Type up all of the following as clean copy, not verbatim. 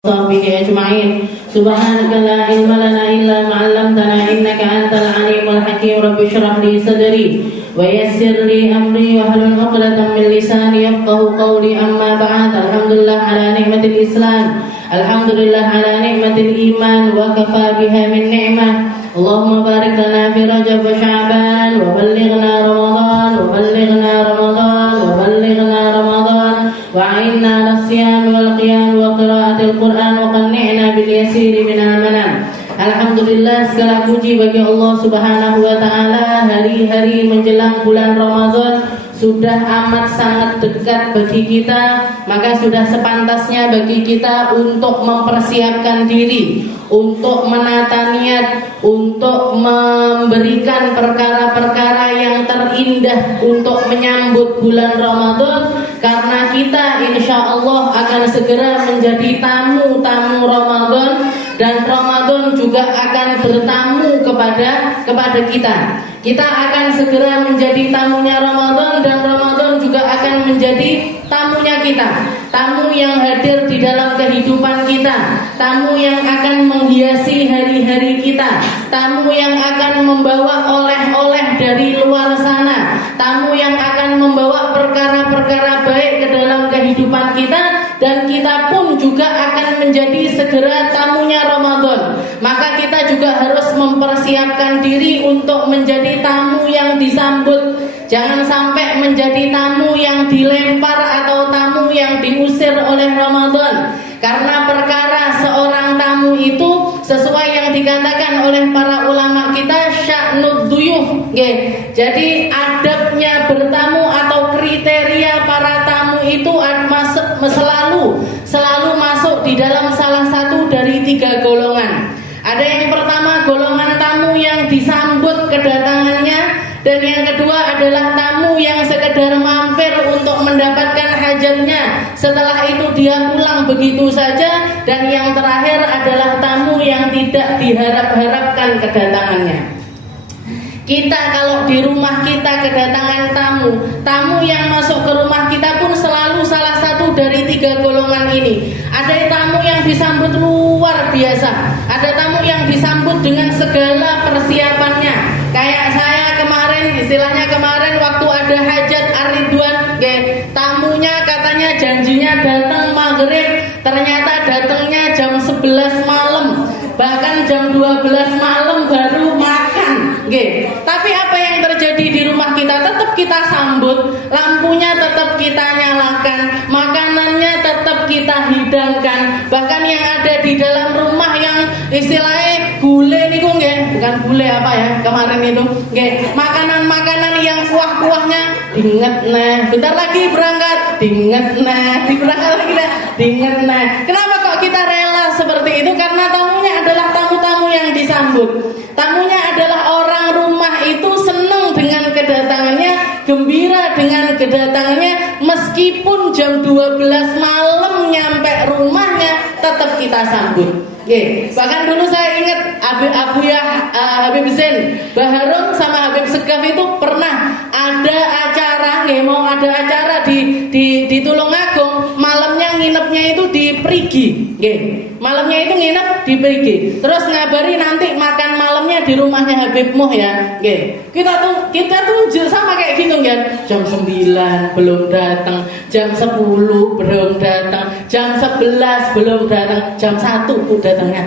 وصحبه أجمعين. سبحانك لا علم لنا إلا ما علمتنا إنك أنت العليم الحكيم. رب اشرح لي صدري ويسر لي أمري واحلل عقدة من لساني يفقهوا قولي. أما بعد، الحمد لله على نعمة الإسلام، الحمد لله على نعمة الإيمان وكفى بها من نعمة. اللهم بارك لنا في رجب وشعبان وبلغنا رمضان وبلغنا رمضان وبلغنا رمضان وأعنا على الصيام والقيام وقراءة القرآن وقنعنا باليسير من المنام. Alhamdulillah, segala puji bagi Allah Subhanahu wa taala. Hari-hari menjelang bulan Ramadan sudah amat sangat dekat bagi kita, maka sudah sepantasnya bagi kita untuk mempersiapkan diri, untuk menata niat, untuk memberikan perkara-perkara yang terindah untuk menyambut bulan Ramadan, karena kita insya Allah akan segera menjadi tamu-tamu Ramadan, dan Ramadan juga akan bertamu kepada kita. Kita akan segera menjadi tamunya Ramadan, dan Ramadan juga akan menjadi tamunya kita. Tamu yang hadir di dalam kehidupan kita, tamu yang akan menghiasi hari-hari kita, tamu yang akan membawa oleh-oleh dari luar sana, tamu yang akan membawa perkara-perkara baik ke dalam kehidupan kita, dan kita pun juga akan menjadi segera tamunya Ramadan. Maka kita juga harus mempersiapkan diri untuk menjadi tamu yang disambut. Jangan sampai menjadi tamu yang dilempar atau tamu yang diusir oleh Ramadan. Karena perkara seorang tamu itu sesuai yang dikatakan oleh para ulama kita, sya'nud duyuf. Jadi adabnya bertamu atau kriteria para tamu itu selalu masuk di dalam salah satu dari 3 golongan. Ada yang pertama, golongan tamu yang disambut kedatangannya, dan yang kedua adalah tamu yang sekedar mampir untuk mendapatkan hajatnya, setelah itu dia pulang begitu saja, dan yang terakhir adalah tamu yang tidak diharap-harapkan kedatangannya. Kita kalau di rumah kita kedatangan tamu yang masuk ke rumah kita pun selalu salah satu dari 3 golongan ini. Ada tamu yang disambut luar biasa, ada tamu yang disambut dengan segala persiapannya. Kayak saya istilahnya kemarin waktu ada hajat Ar-Ridwan, tamunya katanya janjinya datang maghrib, ternyata datangnya jam 11 malam, bahkan jam 12 malam baru makan. Tapi apa yang terjadi di rumah kita? Tetap kita sambut, lampunya tetap kita nyalakan, makanannya tetap kita hidangkan. Bahkan yang ada di dalam rumah yang istilahnya gule niku bukan gule apa ya kemarin itu, makanan-makanan yang kuah-kuahnya diinget bentar lagi berangkat, diinget berangkat lagi diinget Kenapa kok kita rela seperti itu? Karena tamunya adalah tamu-tamu yang disambut. Tamunya adalah orang rumah itu senang dengan kedatangannya, gembira dengan kedatangannya, meskipun jam 12 malam nyampe rumahnya tetap kita sambut. Bahkan dulu saya ingat Habib Zain Baharun sama Habib Segaf itu pernah ada acara, mau ada acara di Tulungagung, malamnya nginepnya itu di Perigi. Malamnya itu nginep di Perigi. Terus ngabari nanti makan malamnya di rumahnya Habib Muh ya. Kita tuh sama kayak gitu kan. Jam 9 belum datang, jam 10 belum datang, jam 11 belum datang, jam 1 udah datangnya.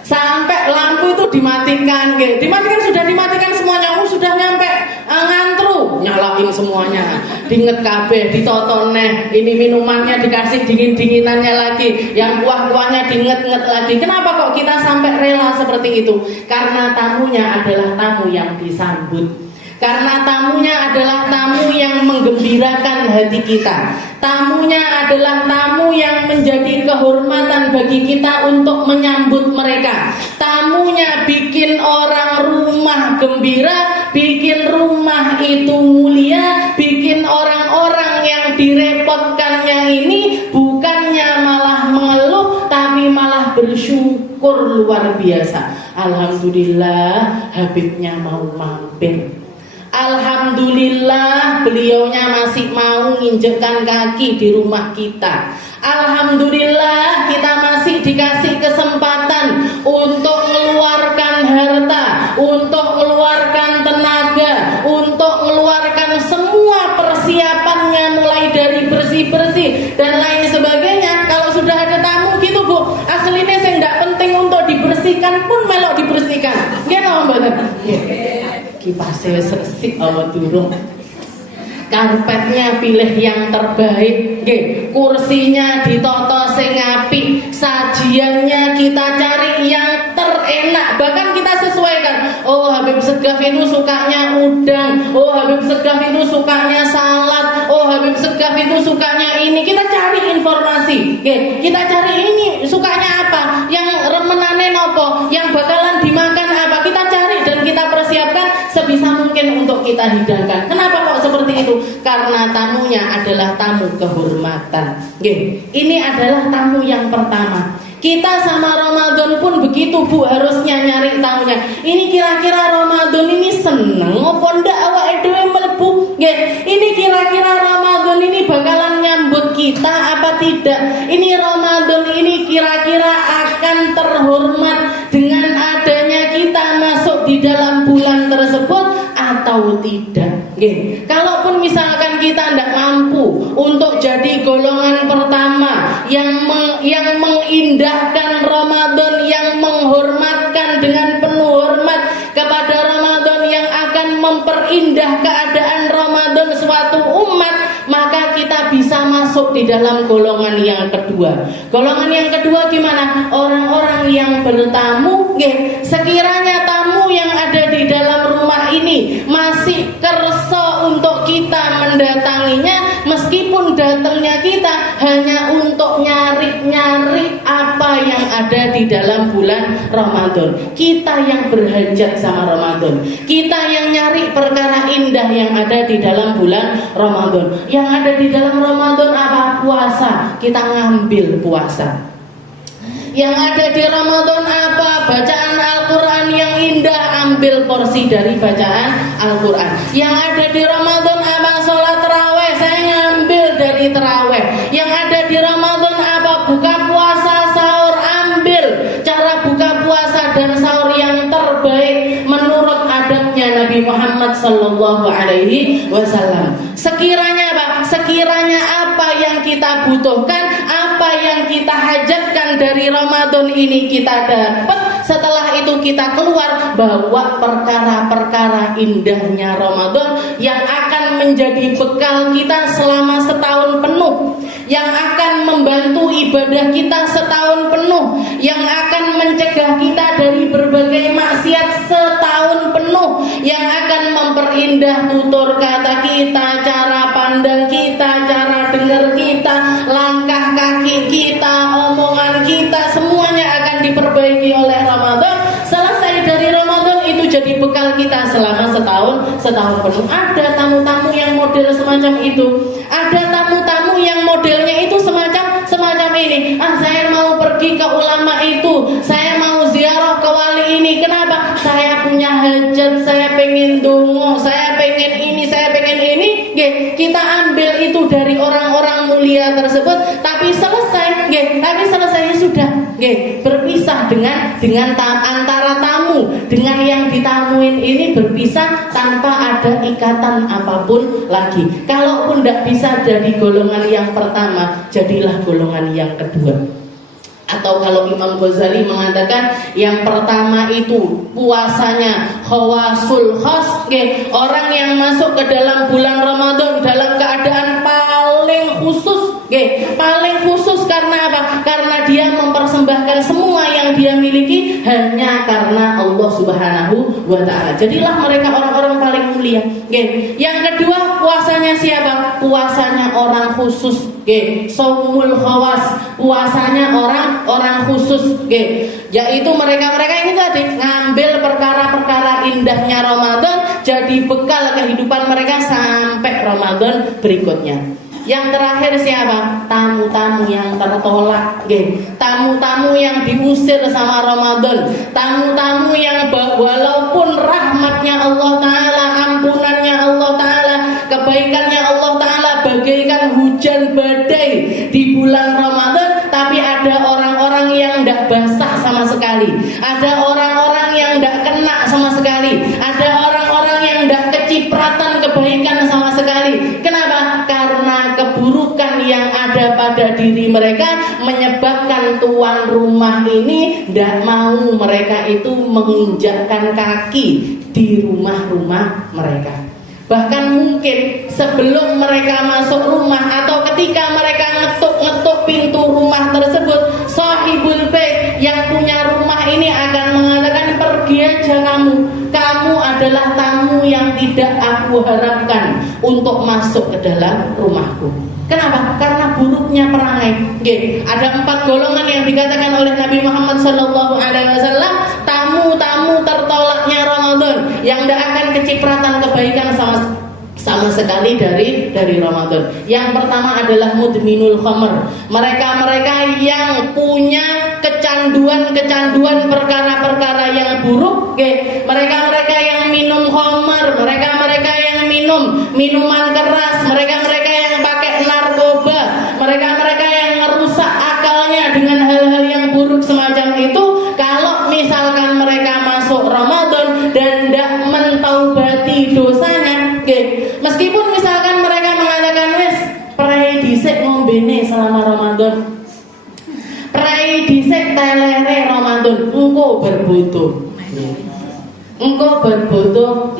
Sampai lampu itu dimatikan, sudah dimatikan semuanya, sudah nyampe ngantru, nyalain semuanya, diinget kabeh, ditotoneh, ini minumannya dikasih dingin-dinginannya lagi, yang kuah-kuahnya diinget-inget lagi. Kenapa kok kita sampai rela seperti itu? Karena tamunya adalah tamu yang disambut. Karena tamunya adalah tamu yang menggembirakan hati kita. Tamunya adalah tamu yang menjadi kehormatan bagi kita untuk menyambut mereka. Tamunya bikin orang rumah gembira, bikin rumah itu mulia, bikin orang-orang yang direpotkannya ini bukannya malah mengeluh, tapi malah bersyukur luar biasa. Alhamdulillah Habibnya mau mampir. Alhamdulillah beliaunya masih mau nginjekkan kaki di rumah kita. Alhamdulillah wis resik apa durung. Karpetnya pilih yang terbaik, nggih. Kursinya ditata sing apik, sajiannya kita cari yang terenak, bahkan kita sesuaikan. Oh, Habib Segaf itu sukanya udang, oh Habib Segaf itu sukanya salad, oh Habib Segaf itu sukanya ini. Kita cari informasi, nggih. Kita cari ini sukanya apa, yang remenane nopo, yang bakalan dimakan apa. Kita cari dan kita persiapkan sebisa mungkin untuk kita hidangkan. Kenapa kok seperti itu? Karena tamunya adalah tamu kehormatan. Ini adalah tamu yang pertama. Kita sama Ramadan pun begitu, Bu, harusnya nyari tamunya. Ini kira-kira Ramadan ini seneng apa ndak awake dhewe mlebu? Ini kira-kira Ramadan ini bakalan nyambut kita apa tidak? Ini Ramadan ini kira-kira akan terhormat dengan adanya kita masuk di dalam bulan tersebut atau tidak? Kalaupun misalkan kita tidak mampu untuk jadi golongan pertama yang mengindahkan Ramadan, yang menghormatkan dengan penuh hormat kepada Ramadan, yang akan memperindah keadaan Ramadan suatu umat, maka kita bisa masuk di dalam golongan yang kedua. Golongan yang kedua gimana? Orang-orang yang bertamu, sekiranya tamu yang ada di dalam rumah ini masih kerso untuk kita mendatanginya, meskipun datangnya kita hanya untuk nyari-nyari apa yang ada di dalam bulan Ramadan. Kita yang berhajat sama Ramadan, kita yang nyari perkara indah yang ada di dalam bulan Ramadan. Yang ada di dalam Ramadan apa? Puasa. Kita ngambil puasa. Yang ada di Ramadan apa? Bacaan Al-Quran yang indah, ambil porsi dari bacaan Al-Quran. Yang ada di Ramadan apa? Sholat taraweh, saya ngambil dari taraweh. Yang ada di Ramadan apa? Buka puasa, sahur, ambil cara buka puasa dan sahur yang terbaik menurut adabnya Nabi Muhammad SAW. Sekiranya apa? Sekiranya apa yang kita butuhkan, apa yang kita hajatkan dari Ramadan ini kita dapat, setelah itu kita keluar bawa perkara-perkara indahnya Ramadan yang akan menjadi bekal kita selama setahun penuh, yang akan membantu ibadah kita setahun penuh, yang akan mencegah kita dari berbagai maksiat setahun penuh, yang akan memperindah tutur kata kita, cara pandang kita, cara dengar kita, langkah kaki kita, omongan kita, semuanya akan diperbaiki oleh Ramadan. Selesai dari Ramadan itu jadi bekal kita selama setahun penuh. Ada tamu-tamu yang model semacam itu. Ada tamu-tamu yang modelnya itu semacam ini. Saya mau pergi ke ulama itu, saya mau ziarah ke wali ini. Kenapa? Saya punya hajat, saya pengen dongo, saya pengen ini, saya pengen ini. Kita ambil itu dari orang-orang mulia tersebut, tapi selesai sudah. Berpisah dengan antara tamu dengan yang ditamuin ini, berpisah tanpa ada ikatan apapun lagi. Kalaupun tidak bisa jadi golongan yang pertama, jadilah golongan yang kedua. Atau kalau Imam Ghazali mengatakan yang pertama itu puasanya khawasul khas, orang yang masuk ke dalam bulan Ramadan dalam keadaan paling khusus. Paling khusus karena apa? Karena dia mempersembahkan semua yang dia miliki hanya karena Allah Subhanahu wa ta'ala. Jadilah mereka orang-orang paling mulia. Yang kedua, puasanya siapa? Puasanya orang khusus. Shaumul khawas, puasanya orang khusus. Yaitu mereka-mereka ini tadi ngambil perkara-perkara indahnya Ramadan jadi bekal kehidupan mereka sampai Ramadan berikutnya. Yang terakhir siapa? Tamu-tamu yang tertolak, tamu-tamu yang diusir sama Ramadan, tamu-tamu yang walaupun rahmatnya Allah Ta'ala, ampunannya Allah Ta'ala, kebaikannya Allah Ta'ala bagaikan hujan badai di bulan Ramadan, tapi ada orang-orang yang tidak basah sama sekali, ada orang-orang yang tidak kena sama sekali, ada orang-orang yang tidak kecipratan kebaikan sama sekali. Kenapa? Karena keburukan yang ada pada pada diri mereka, menyebabkan tuan rumah ini tidak mau mereka itu menginjakkan kaki di rumah-rumah mereka. Bahkan mungkin sebelum mereka masuk rumah atau ketika mereka ngetuk-ngetuk pintu rumah tersebut, sahibul bait yang punya rumah ini akan mengatakan, pergi aja kamu adalah tamu yang tidak aku harapkan untuk masuk ke dalam rumahku. Kenapa? Karena buruknya perangai. Ada 4 golongan yang dikatakan oleh Nabi Muhammad SAW, tamu-tamu tertolaknya Ramadan, yang tidak akan kecipratan kebaikan sama sekali dari Ramadan. Yang pertama adalah mudminul khamr. Mereka yang punya kecanduan perkara-perkara yang buruk. Mereka yang minum khamr, mereka yang minum minuman keras, mereka yang pakai narkoba, mereka yang merusak akalnya dengan hal-hal yang buruk semacam itu. Kalau misalkan mereka masuk Ramadan dan tidak mentaubati dosanya, meskipun misalkan mereka mengatakan wes prai dhisik ngombene selama Ramadan, prai dhisik telere Ramadan, engko berbutuh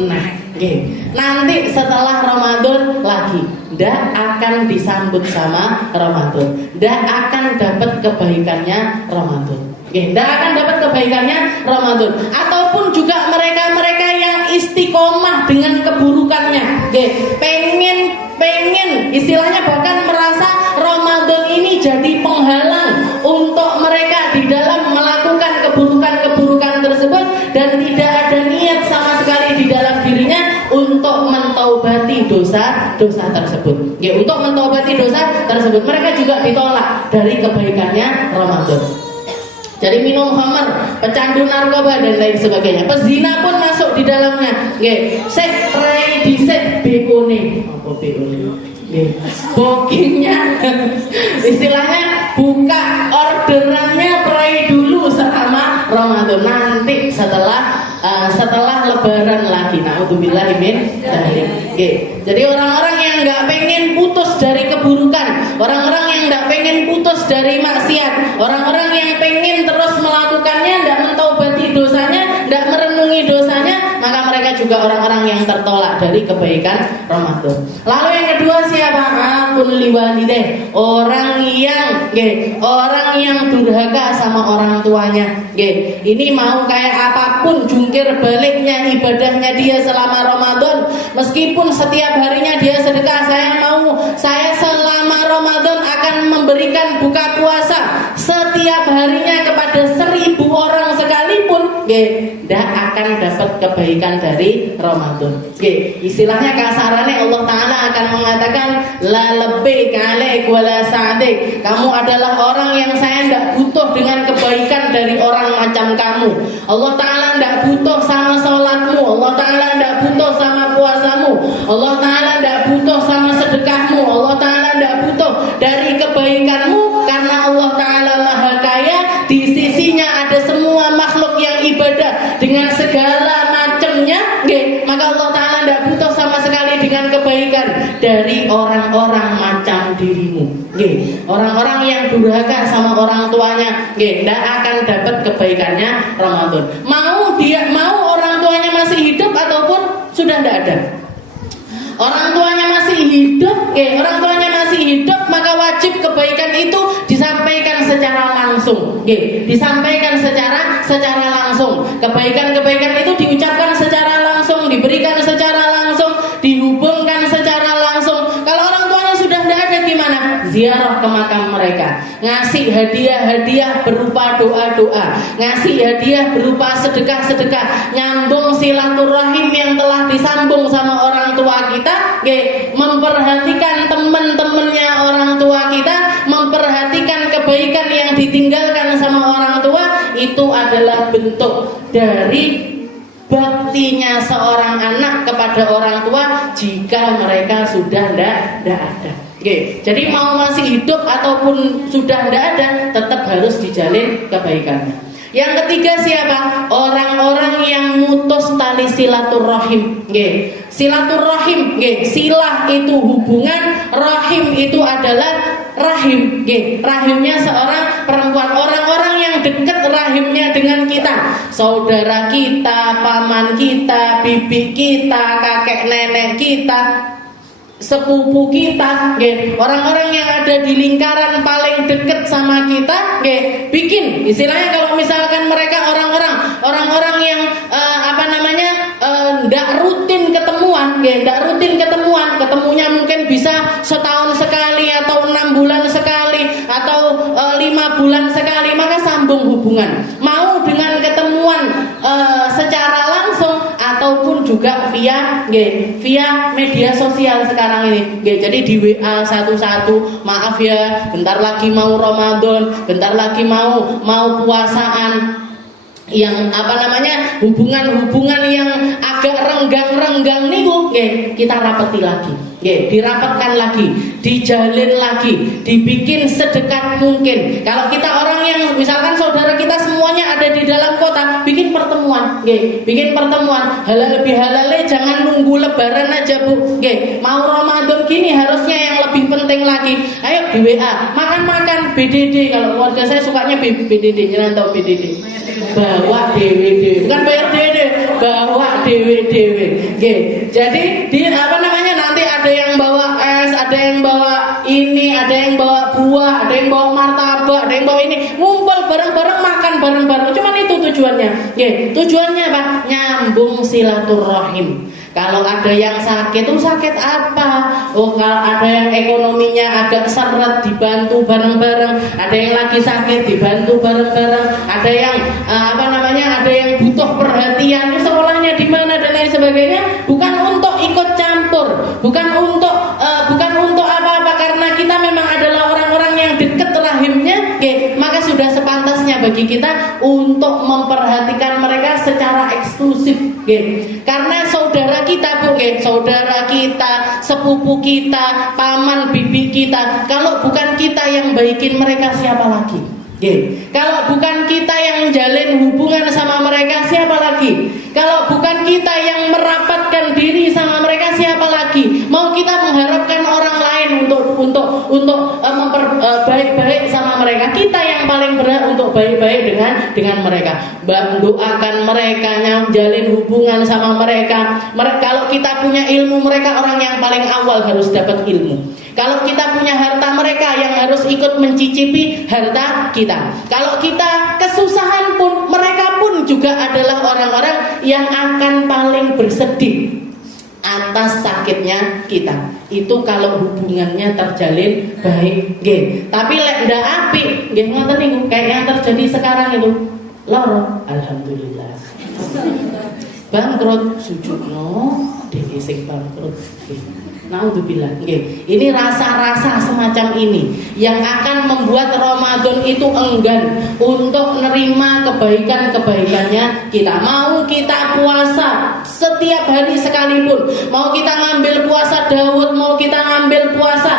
nanti setelah Ramadan lagi ndak akan disambut sama Ramadan, ndak akan dapat kebaikannya Ramadan. Ndak akan dapat kebaikannya Ramadan. Ataupun juga mereka yang istiqomah dengan keburukannya, pengen istilahnya bahkan merasa Ramadan ini jadi penghalang untuk mereka di dalam melakukan keburukan-keburukan tersebut, dan tidak ada niat sama sekali di dalam dirinya untuk mentaubati dosa tersebut. Untuk mentaubati dosa tersebut, mereka juga ditolak dari kebaikannya Ramadan. Jadi minum khamar, pecandu narkoba dan lain sebagainya. Pezina pun masuk di dalamnya. Sek prai disek bekone. Apa bekone? Bookingnya istilahnya buka orderannya prai dulu selama Ramadan, nanti setelah lebaran lagi. Na'udzubillahi min dzalik. Jadi orang-orang yang nggak pengen putus dari keburukan, orang-orang yang nggak pengen putus dari maksiat, orang-orang yang pengen terus melakukannya, nggak mentaubati dosanya, nggak merenungi dosanya, maka mereka juga orang-orang yang tertolak dari kebaikan Ramadan. Lalu yang kedua siapa? Akun liwalideh, orang yang durhaka sama orang tuanya. Ini mau kayak apapun jungkir baliknya ibadahnya dia selama Ramadan, meskipun setiap harinya dia sedekah, saya selama Ramadan akan memberikan buka puasa setiap harinya kepada 1000 orang sekalipun, tidak akan dapat kebaikan dari Ramadan. Istilahnya kasarannya Allah Ta'ala akan mengatakan, la lebih kalaik wala sa'adik, kamu adalah orang yang saya tidak butuh dengan kebaikan dari orang macam kamu. Allah Ta'ala tidak butuh sama sholatmu, Allah Ta'ala tidak butuh sama puasamu, Allah Ta'ala tidak butuh sama sedekahmu, Allah Ta'ala tidak butuh dari kebaikanmu, karena Allah Ta'ala maha kaya. Di sisinya ada semua makhluk yang ibadah dengan segala macamnya, maka Allah Ta'ala tidak butuh sama sekali dengan kebaikan dari orang-orang macam dirimu. Orang-orang yang durhaka sama orang tuanya, tidak akan dapat kebaikannya Ramadan. Mau orang tuanya masih hidup ataupun sudah tidak ada. Orang tuanya masih hidup, maka wajib kebaikan itu disampaikan secara langsung. Disampaikan secara langsung. Kebaikan-kebaikan itu diucapkan secara langsung, diberikan secara langsung, dihubungkan secara langsung. Kalau orang tuanya sudah tidak ada gimana? Ziarah ke makam mereka, ngasih hadiah-hadiah berupa doa-doa, ngasih hadiah berupa sedekah-sedekah, nyambung silaturahim yang telah disambung sama orang tua kita, memperhatikan teman-temannya orang tua kita, memperhatikan kebaikan yang ditinggalkan sama orang tua. Itu adalah bentuk dari baktinya seorang anak kepada orang tua jika mereka sudah tidak ada. Jadi mau masih hidup ataupun sudah tidak ada, tetap harus dijalin kebaikannya. Yang ketiga siapa? Orang-orang yang mutus tali silaturahim. Silaturahim, silah itu hubungan, rahim itu adalah rahim, nggih. Rahimnya seorang perempuan, orang-orang yang dekat rahimnya dengan kita, saudara kita, paman kita, bibi kita, kakek nenek kita, sepupu kita, nggih. Orang-orang yang ada di lingkaran paling dekat sama kita, nggih. Bikin istilahnya kalau misalkan mereka orang-orang yang ndak rutin ketemuan, nggih, ndak rutin ketemunya mungkin bisa setahun sekali atau 6 bulan sekali atau 5 bulan sekali, maka sambung hubungan. Mau dengan ketemuan secara langsung ataupun juga via media sosial sekarang ini, nggih. Jadi di WA satu-satu, maaf ya, bentar lagi mau Ramadan, bentar lagi mau puasaan, yang hubungan-hubungan yang agak renggang niku, nggih, kita rapeti lagi, nggih, dirapatkan lagi, dijalin lagi, dibikin sedekat mungkin. Kalau kita orang yang misalkan saudara kita semuanya ada di dalam kota, bikin pertemuan, nggih, bikin pertemuan. Halal bihalale jangan nunggu lebaran aja, Bu, nggih. Mau Ramadan gini harusnya yang lebih penting lagi. Ayo di WA, makan-makan BDD. Kalau keluarga saya sukanya BDD, jangan tahu BDD. Bawa dewe, bukan bayar dewe, bawa dewe. Oke. Jadi nanti ada yang bawa es, ada yang bawa ini, ada yang bawa buah, ada yang bawa martabak, ada yang bawa ini, ngumpul bareng-bareng, makan bareng-bareng. Cuman itu tujuannya. Oke. Tujuannya apa? Nyambung silaturahim. Kalau ada yang sakit, sakit apa? Oh, kalau ada yang ekonominya agak seret, dibantu bareng-bareng. Ada yang lagi sakit, dibantu bareng-bareng. Ada yang ada yang butuh perhatian, sekolahnya di mana dan lain sebagainya. Bukan untuk ikut campur, bukan untuk apa-apa, karena kita memang adalah orang-orang yang dekat rahimnya, maka sudah sepantasnya bagi kita untuk memperhatikan mereka secara eksklusif, karena saudara kita, Bu, saudara kita, sepupu kita, paman bibi kita. Kalau bukan kita yang baikin mereka, siapa lagi? Kalau bukan kita yang jalin hubungan sama mereka, siapa lagi? Kalau bukan kita yang merapatkan diri sama mereka, siapa lagi? Mau kita mengharapkan orang lain untuk baik-baik sama mereka? Kita yang paling berhak untuk baik-baik dengan mereka. Doakan mereka, jalin hubungan sama mereka. Kalau kita punya ilmu, mereka orang yang paling awal harus dapat ilmu. Kalau kita punya harta, mereka yang harus ikut mencicipi harta kita. Kalau kita kesusahan pun, mereka pun juga adalah orang-orang yang akan paling bersedih atas sakitnya kita. Itu kalau hubungannya terjalin baik, nggih. Tapi lek ndak apik, nggih ngoten niku, kayak yang terjadi sekarang itu. Loro, alhamdulillah. Bangkrut, sujudno, dhewe sing bangkrut. Naudzubillah, nggih. Ini rasa-rasa semacam ini yang akan membuat Ramadan itu enggan untuk menerima kebaikan-kebaikannya kita. Mau kita puasa setiap hari sekalipun, mau kita ngambil puasa Daud, mau kita ngambil puasa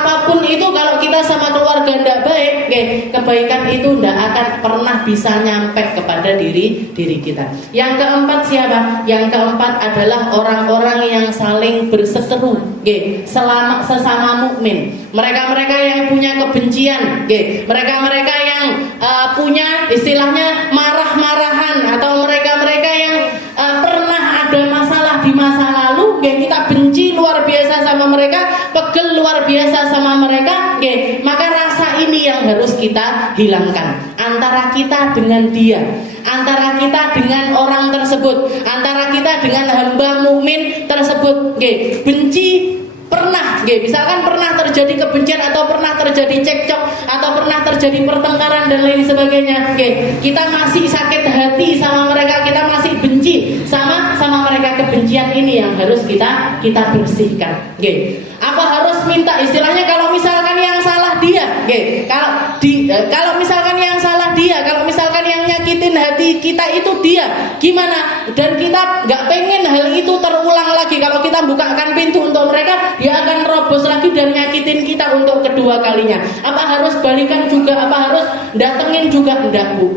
apapun itu, kalau kita sama keluarga ndak baik, kebaikan itu ndak akan pernah bisa nyampe kepada diri kita. Yang keempat siapa? Yang keempat adalah orang-orang yang saling berseteru, sesama mukmin. Mereka-mereka yang punya kebencian, mereka-mereka yang punya istilahnya marah-marahan, atau mereka-mereka yang pernah ada masalah di masa lalu, kita benci luar biasa sama mereka, pegel luar biasa sama mereka, maka rasa ini yang harus kita hilangkan antara kita dengan dia, antara kita dengan orang tersebut, antara kita dengan hamba mukmin tersebut. Benci pernah, misalkan pernah terjadi kebencian, atau pernah terjadi cekcok, atau pernah terjadi pertengkaran dan lain sebagainya, kita masih sakit hati sama mereka, kita masih benci sama mereka. Kebencian ini yang harus kita bersihkan. Apa harus minta, istilahnya kalau misalkan yang salah dia, kalau misalkan yang salah dia, kalau misalkan yang nyakitin nyakitin hati kita itu dia, gimana? Dan kita nggak pengen hal itu terulang lagi. Kalau kita bukakan pintu untuk mereka, dia akan robos lagi dan nyakitin kita untuk kedua kalinya. Apa harus balikan juga? Apa harus datengin juga? Enggak, Bu.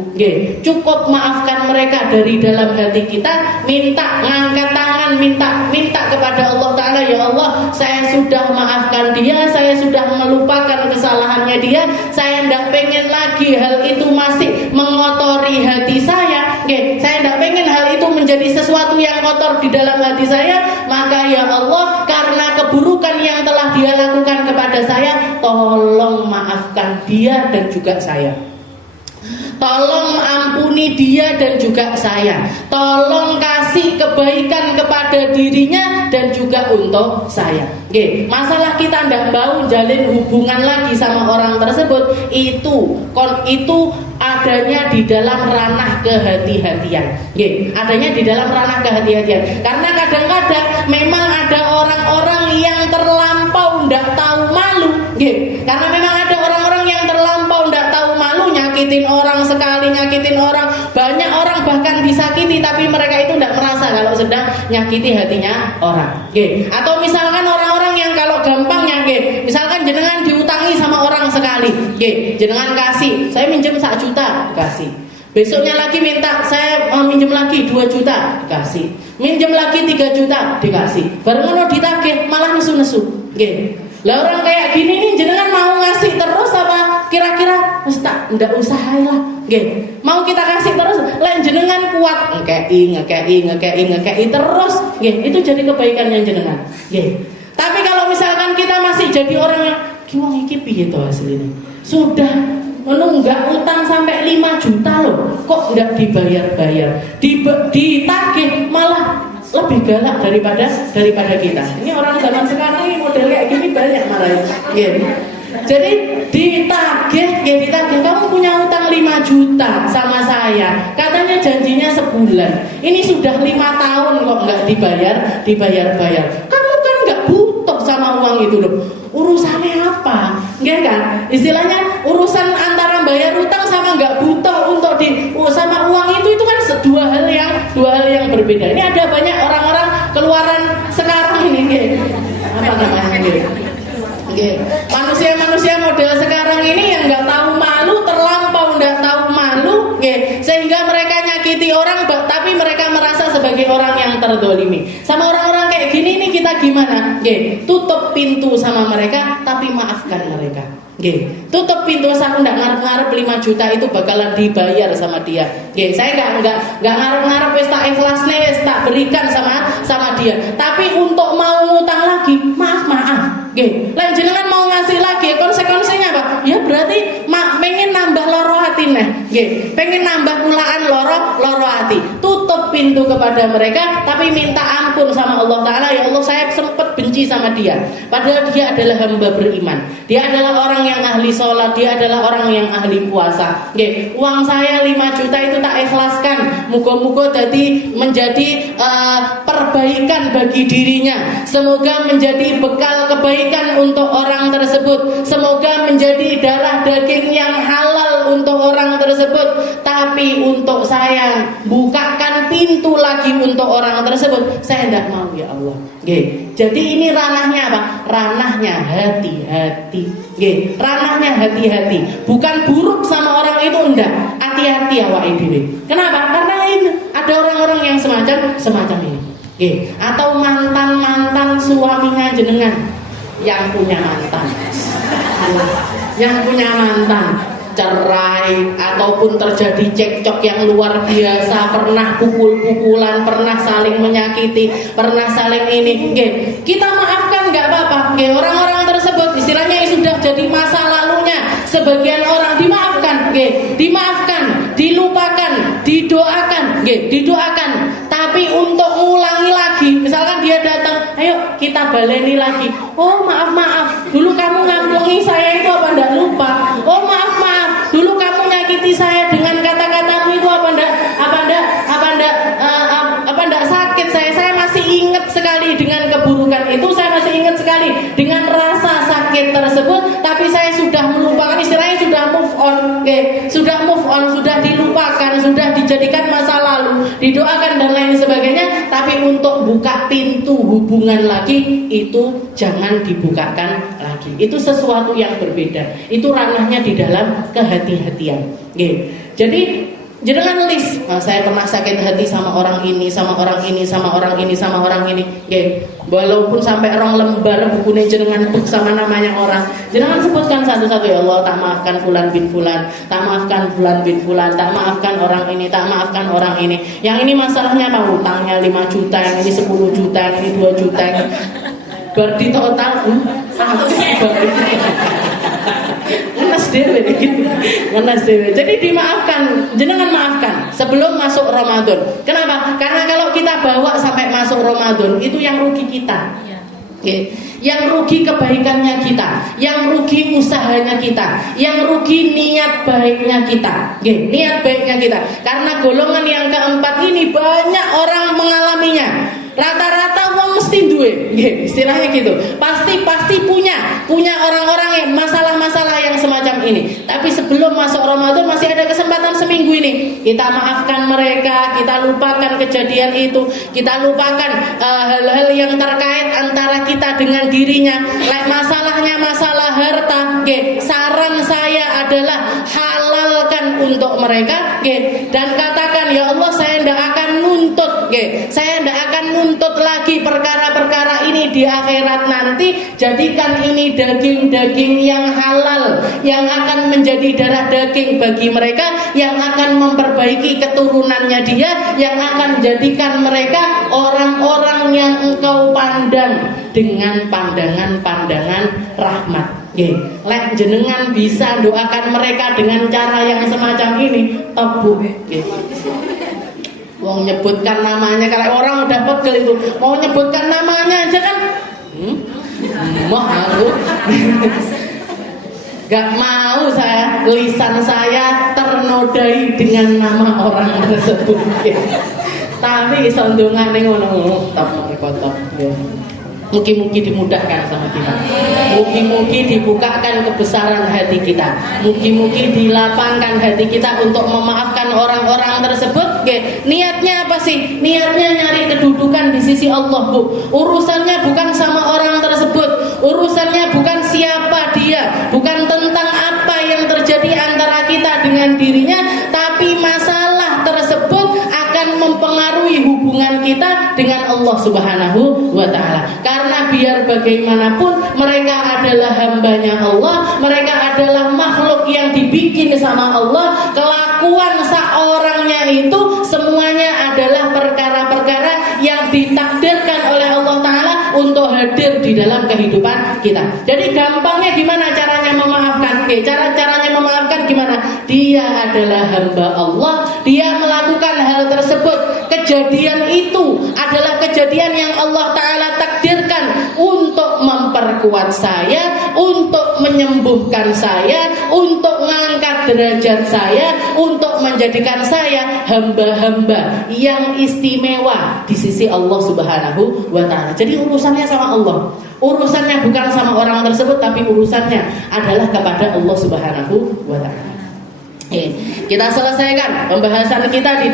Cukup maafkan mereka dari dalam hati kita, minta ngangkat tangan, minta kepada Allah Ta'ala, ya Allah, saya sudah maafkan dia, saya sudah melupakan kesalahannya dia, saya tidak pengen lagi hal itu masih mengotori hati saya. Saya tidak pengen hal itu menjadi sesuatu yang kotor di dalam hati saya. Maka ya Allah, karena keburukan yang telah dia lakukan kepada saya, tolong maafkan dia dan juga saya. Tolong ampuni dia dan juga saya. Tolong kasih kebaikan kepada dirinya dan juga untuk saya. Masalah kita tidak mau jalin hubungan lagi sama orang tersebut, itu adanya di dalam ranah kehati-hatian. Adanya di dalam ranah kehati-hatian. Karena kadang-kadang memang ada orang-orang yang terlampau tidak tahu malu. Karena memang ada orang-orang yang terlampau tidak tahu malu, nyakitin orang sekali, nyakitin orang. Banyak orang bahkan disakiti, tapi mereka itu tidak merasa kalau sedang nyakiti hatinya orang. Atau misalkan orang-orang yang kalau gampangnya, misalkan jenengan diutangi sama orang sekali, jenengan kasih, saya minjem 1 juta, kasih. Besoknya lagi minta, saya minjem lagi 2 juta, dikasih. Minjem lagi 3 juta, dikasih. Baru ngono ditagih, malah nesu-nesu. Lah orang kayak gini nih, jenengan mau ngasih terus apa kira-kira? Ndak usah lah. Mau kita kasih terus, lain jenengan kuat ngekei terus. Itu jadi kebaikan yang jenengan. Tapi kalau misalkan kita masih jadi orang yang kiwang iki piye to asline, sudah menunggak utang sampai 5 juta loh, kok ndak dibayar-bayar, ditagih malah lebih galak daripada kita. Ini orang zaman sekarang ini model kayak gini banyak marahnya. Jadi ditagih, kamu punya utang 5 juta sama saya, katanya janjinya sebulan, ini sudah 5 tahun kok nggak dibayar. Kamu kan nggak butuh sama uang itu loh. Urusannya apa? Kan? Istilahnya urusan antara bayar utang sama nggak butuh untuk sama uang itu kan dua hal yang berbeda. Ini ada banyak orang-orang keluaran sekarang ini, apa namanya? Manusia model sekarang ini yang nggak tahu malu, terlampau nggak tahu malu, sehingga mereka nyakiti orang, tapi mereka merasa sebagai orang yang terdolimi. Sama orang-orang kayak gini nih kita gimana? Tutup pintu sama mereka, tapi maafkan mereka. Tutup pintu, saya nggak ngarep-ngarep 5 juta itu bakalan dibayar sama dia. Saya nggak ngarep-ngarep wis tak ikhlas nih, wis tak berikan sama dia. Tapi untuk mau ngutang lagi, maaf. Lain jenengan mau ngasih lagi, konsekuensinya apa? Ya berarti pengen nambah loro hati nih. Pengen nambah mulaan loro hati. Tutup pintu kepada mereka, tapi minta ampun sama Allah Ta'ala. Ya Allah, saya sempat benci sama dia, padahal dia adalah hamba beriman, dia adalah orang yang ahli sholat, dia adalah orang yang ahli puasa. Uang saya 5 juta itu tak ikhlaskan, muga-muga menjadi perbaikan bagi dirinya. Semoga menjadi bekal kebaikan untuk orang tersebut. Semoga menjadi darah daging yang halal untuk orang tersebut. Tapi untuk saya bukakan pintu lagi untuk orang tersebut, saya tidak mau, ya Allah. Jadi ini ranahnya apa? Ranahnya hati-hati. Ranahnya hati-hati. Bukan buruk sama orang itu, enggak. Hati-hati awake dhewe. Kenapa? Karena ini ada orang-orang yang semacam ini. Atau mantan suaminya jenengan yang punya mantan. Yang punya mantan cerai ataupun terjadi cekcok yang luar biasa, pernah pukul-pukulan, pernah saling menyakiti, pernah saling ini, kita maafkan nggak apa-apa. Orang-orang tersebut istilahnya sudah jadi masa lalunya. Sebagian orang dimaafkan, dilupakan, didoakan. Tapi untuk mengulangi lagi, misalkan dia datang, ayo kita baleni lagi. Oh maaf, dulu kamu ngampungi saya itu apa ndak lupa. Oh maaf, dulu kamu nyakiti saya dengan kata-katamu itu apa ndak sakit saya masih ingat sekali dengan keburukan itu, saya masih ingat sekali dengan rasa sakit tersebut, tapi saya sudah melupakan, istilahnya sudah move on. sudah move on, sudah dilupakan, sudah dijadikan masa lalu, didoakan dan lain sebagainya. Tapi untuk buka pintu hubungan lagi itu jangan dibukakan lagi. Itu sesuatu yang berbeda. Itu ranahnya di dalam kehati-hatian. Jadi jenengan list, saya pernah sakit hati sama orang ini, sama orang ini, sama orang ini, sama orang ini. Walaupun sampai 2 lembar bukunya jenengan book sama namanya orang, jenengan sebutkan satu-satu, ya Allah, tak maafkan fulan bin fulan, tak maafkan fulan bin fulan, tak maafkan orang ini, tak maafkan orang ini. Yang ini masalahnya apa? Hutangnya 5 juta, yang ini 10 juta, yang ini 2 juta. Berarti total Menas dewe. Jadi dimaafkan, jenengan maafkan sebelum masuk Ramadan. Kenapa? Karena kalau kita bawa sampai masuk Ramadan, itu yang rugi kita. Yang rugi kebaikannya kita, yang rugi usahanya kita, yang rugi niat baiknya kita. Niat baiknya kita. Karena golongan yang keempat ini banyak orang mengalaminya. Rata-rata uang mesti duwe, istilahnya gitu. Pasti punya orang-orang yang masalah-masalah yang semacam ini. Tapi sebelum masuk Ramadan masih ada kesempatan seminggu ini. Kita maafkan mereka, kita lupakan kejadian itu, kita lupakan hal-hal yang terkait antara kita dengan dirinya. Masalahnya masalah harta, saran saya adalah halalkan untuk mereka, dan katakan, ya Allah, saya tidak akan nuntut, saya tidak akan nuntut lagi perkara-perkara ini di akhirat nanti. Jadikan ini daging-daging yang halal, yang akan menjadi darah daging bagi mereka, yang akan memperbaiki keturunannya dia, yang akan jadikan mereka orang-orang yang engkau pandang dengan pandangan-pandangan rahmat. Lek jenengan bisa doakan mereka dengan cara yang semacam ini, tebu. Wong nyebutkan namanya, kalau orang udah pegel itu mau nyebutkan namanya aja kan mah aku gak mau, saya lisan saya ternodai dengan nama orang tersebut. Tapi sondongane ngono top. Mugi-mugi dimudahkan sama kita. Mugi-mugi dibukakan kebesaran hati kita. Mugi-mugi dilapangkan hati kita untuk memaafkan orang-orang tersebut. Niatnya apa sih? Niatnya nyari kedudukan di sisi Allah, Bu. Urusannya bukan sama orang tersebut. Urusannya bukan siapa dia, bukan tentang apa yang terjadi antara kita dengan dirinya, tapi masalah tersebut akan mempengaruhi hubungan kita dengan Allah Subhanahu wa ta'ala. Karena biar bagaimanapun mereka adalah hambanya Allah, mereka adalah makhluk yang dibikin sama Allah. Kelakuan seorangnya itu semuanya adalah perkara-perkara yang ditakdirkan oleh Allah ta'ala untuk hadir di dalam kehidupan kita. Jadi gampangnya gimana caranya memaafkan? Caranya memaafkan gimana? Dia adalah hamba Allah, dia melakukan hal tersebut. Kejadian itu adalah kejadian yang Allah ta'ala takdirkan untuk memperkuat saya, untuk menyembuhkan saya, untuk mengangkat derajat saya, untuk menjadikan saya hamba-hamba yang istimewa di sisi Allah Subhanahu wa ta'ala. Jadi urusannya sama Allah. Urusannya bukan sama orang tersebut, tapi urusannya adalah kepada Allah Subhanahu wa ta'ala. Kita selesaikan pembahasan kita di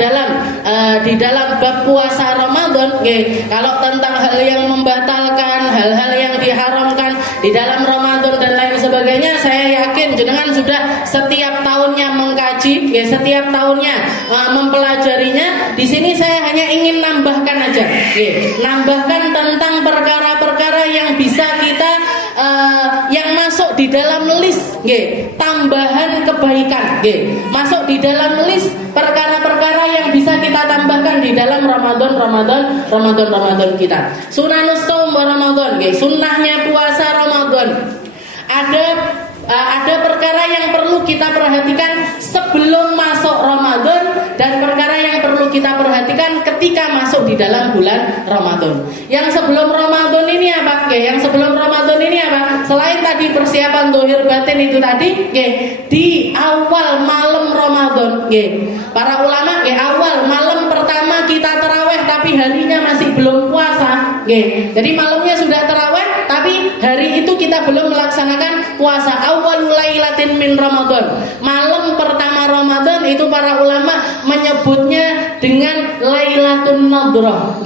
dalam bab puasa Ramadan. Kalau tentang hal yang membatalkan, hal-hal yang diharamkan di dalam Ramadan dan lain sebagainya, saya yakin jenengan sudah setiap tahunnya mengkaji, setiap tahunnya mempelajarinya. Di sini saya hanya ingin nambahkan aja, nambahkan tentang perkara-perkara yang bisa kita yang masuk di dalam list, tambahan kebaikan, masuk di dalam list perkara-perkara yang bisa kita tambahkan di dalam Ramadan kita. Sunanus shaum Ramadan, sunnahnya puasa Ramadan. Ada perkara yang perlu kita perhatikan sebelum masuk Ramadan dan perkara yang perlu kita perhatikan ketika masuk di dalam bulan Ramadan. Yang sebelum Ramadan ini apa? Yang sebelum Ramadan ini apa? Selain tadi persiapan zahir batin itu tadi, di awal malam Ramadan, para ulama awal malam pertama kita tarawih tapi harinya masih belum puasa. Jadi malamnya sudah tarawih tapi hari itu kita belum melaksanakan puasa. Awalul lailatin min Ramadan. Malam pertama itu para ulama menyebutnya dengan Lailatul Nadrah,